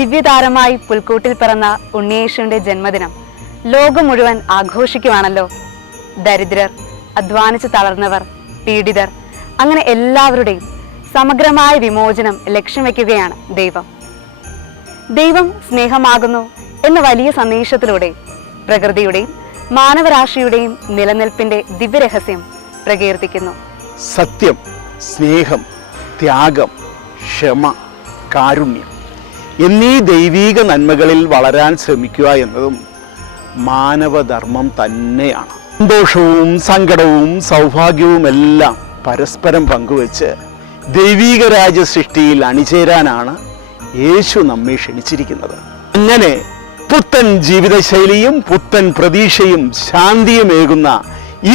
ദിവ്യതാരമായി പുൽക്കൂട്ടിൽ പിറന്ന ഉണ്ണിയേശുവിന്റെ ജന്മദിനം ലോകം മുഴുവൻ ആഘോഷിക്കുവാണല്ലോ. ദരിദ്രർ, അധ്വാനിച്ച് തളർന്നവർ, പീഡിതർ, അങ്ങനെ എല്ലാവരുടെയും സമഗ്രമായ വിമോചനം ലക്ഷ്യം വയ്ക്കുകയാണ് ദൈവം. ദൈവം സ്നേഹമാകുന്നു എന്ന വലിയ സന്ദേശത്തിലൂടെ പ്രകൃതിയുടെയും മാനവരാശിയുടെയും നിലനിൽപ്പിന്റെ ദിവ്യരഹസ്യം പ്രകീർത്തിക്കുന്നു. സത്യം, സ്നേഹം, ത്യാഗം, ക്ഷമ, കാരുണ്യം എന്നീ ദൈവീക നന്മകളിൽ വളരാൻ ശ്രമിക്കുക എന്നതും മാനവധർമ്മം തന്നെയാണ്. സന്തോഷവും സങ്കടവും സൗഭാഗ്യവും എല്ലാം പരസ്പരം പങ്കുവെച്ച് ദൈവീക രാജ്യ സൃഷ്ടിയിൽ അണിചേരാനാണ് യേശു നമ്മെ ക്ഷണിച്ചിരിക്കുന്നത്. അങ്ങനെ പുത്തൻ ജീവിതശൈലിയും പുത്തൻ പ്രതീക്ഷയും ശാന്തിയുമേകുന്ന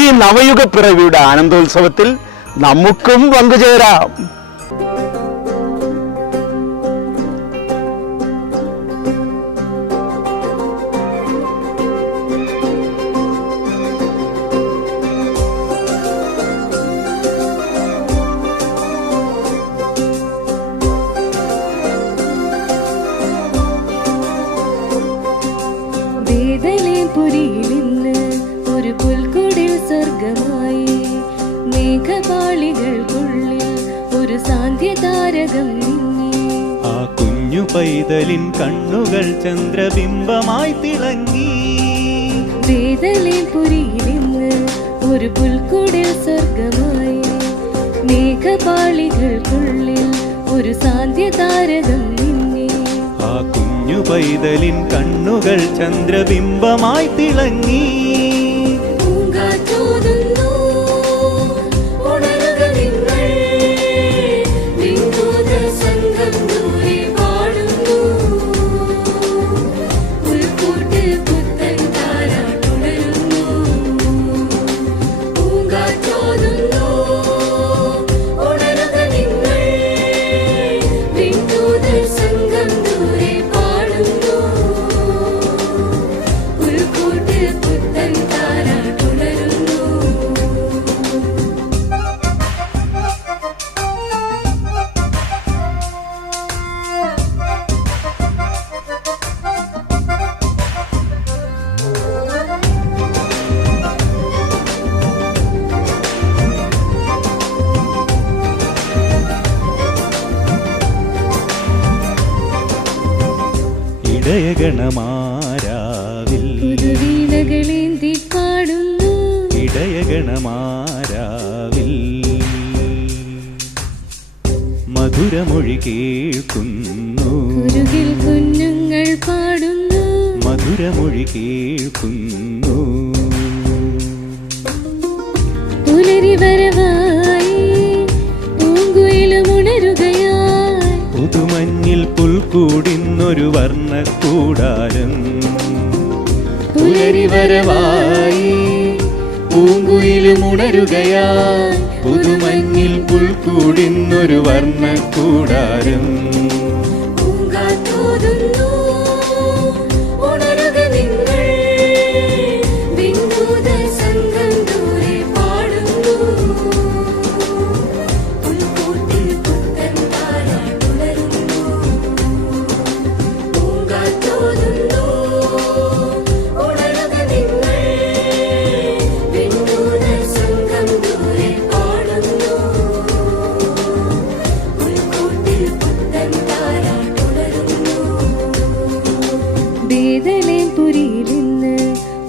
ഈ നവയുഗ പിറവിയുടെ ആനന്ദോത്സവത്തിൽ നമുക്കും പങ്കുചേരാം. പുരിയിലിന്ന് ഒരു പുൽക്കൂടിൽ സ്വർഗമായി, മേഘപാളികൾക്കുള്ളിൽ ഒരു സാന്ധ്യതാരകം മിന്നി. ആ കുഞ്ഞു പൈതലിൻ കണ്ണുകൾ ചന്ദ്രബിംബമായി തിളങ്ങി. പുരിയിലിന്ന് ഒരു പുൽക്കൂടിൽ സ്വർഗമായി, മേഘപാളികൾക്കുള്ളിൽ ഒരു സാന്ധ്യതാരകം മിന്നി. ആ കുഞ്ഞു പൈതലിൻ കണ്ണുകൾ ചന്ദ്രബിംബമായി തിളങ്ങി. ഇടയഗണമാരാവിൽ വീണകളേന്തി പാടുന്നു. ഇടയഗണമാരാവിൽ മധുരമൊഴി കേൾക്കുന്നു. കുഞ്ഞുങ്ങൾ പാടുന്നു. മധുരമൊഴി കേൾക്കുന്നു. പുലരി വരവായി പൂങ്കുയിലും ഉണരുകയായി. പുതുമഞ്ഞിൽ പുൽക്കൂടിന്നൊരു വർണ്ണക്കൂടാരം. പുലരി വരവായി പൂങ്കുയിലും ഉണരുകയായി. പുതുമഞ്ഞിൽ പുൽക്കൂടിന്നൊരു വർണ്ണക്കൂടാരം.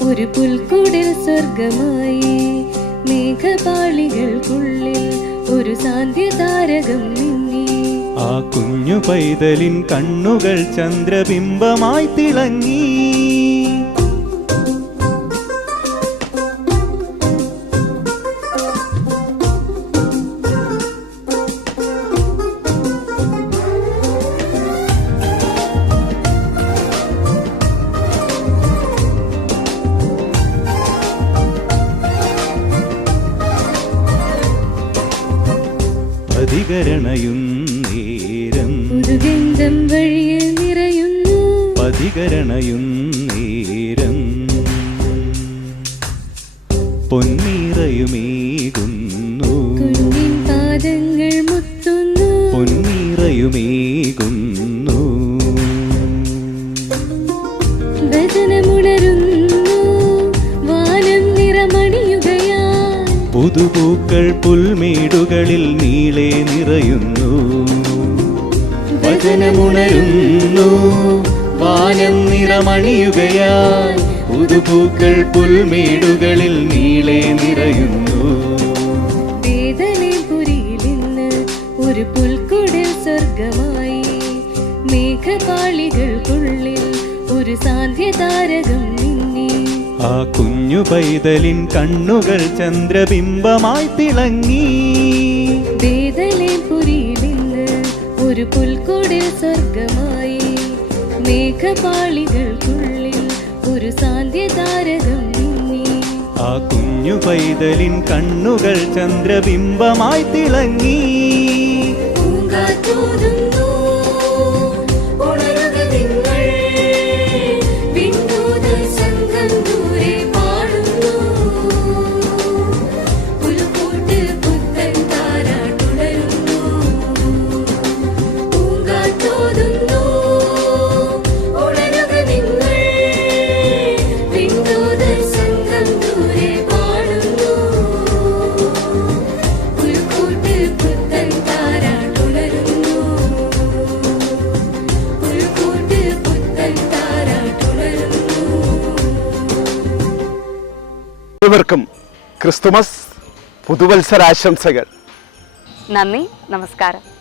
ഒരു പുൽക്കൂടിൽ സ്വർഗമായി, മേഘപാളികൾക്കുള്ളിൽ ഒരു സാന്ധ്യതാരകം മിന്നി. ആ കുഞ്ഞു പൈതലിൻ കണ്ണുകൾ ചന്ദ്രബിംബമായി തിളങ്ങി. പതികരണയുന്നേരം പുതുഗന്ധം വഴിയിൽ നിറയുന്നു. പതികരണയുന്നേരം പൊന്നീറയുമേകുന്നു. കുഞ്ഞിൻ പാദങ്ങൾ മുത്തുന്നു. പൊന്നീറയുമേകുന്നു. പുതുപൂക്കൾ പുൽമേടുകളിൽ നീളെ നിറയുന്നു. വചനമുണരുന്നു, വാനം നിറമണിയുകയാൽ. പുതുപൂക്കൾ പുൽമേടുകളിൽ നീളെ നിറയുന്നു. വേദനപുരിയിൽ ഇന്ന് ഒരു പുൽക്കുടിൽ സ്വർഗമായി. മേഘപാളികൾക്കുള്ളിൽ ഒരു സാന്ധ്യതാരകം മിന്നി. ആ കുഞ്ഞു പൈതലിൻ കണ്ണുകൾ ചന്ദ്രബിംബമായി തിളങ്ങി. വേദനപുരിയിൽ ഇന്ന് ഒരു പുൽക്കുടിൽ സ്വർഗമായി. മേഘപാളികൾക്കുള്ളിൽ ഒരു സാന്ധ്യതാരകം മിന്നി. ആ കുഞ്ഞു പൈതലിൻ കണ്ണുകൾ ചന്ദ്രബിംബമായി തിളങ്ങി. പൂങ്കാറ്റോതുന്നു, ഉണരുക നിങ്ങൾ. വിണ്ണൂതൽ സംഘം ദൂരെ പാടുന്നു. പുൽക്കൂട്ട് പുത്തൻ താരാട്ടുണരുന്നു. പൂങ്കാറ്റോതുന്നു, ഉണരുക നിങ്ങൾ. വിണ്ണൂതൽ സംഘം ദൂരെ പാടുന്നു. പുൽക്കൂട്ട് പുത്തൻ താരാട്ടുണരുന്നു. പുൽക്കൂട്ട് പുത്തൻ താരാട്ടുണരുന്നു. ഇവർക്കും ക്രിസ്തുമസ് പുതുവത്സരാശംസകൾ. നന്ദി, നമസ്കാരം.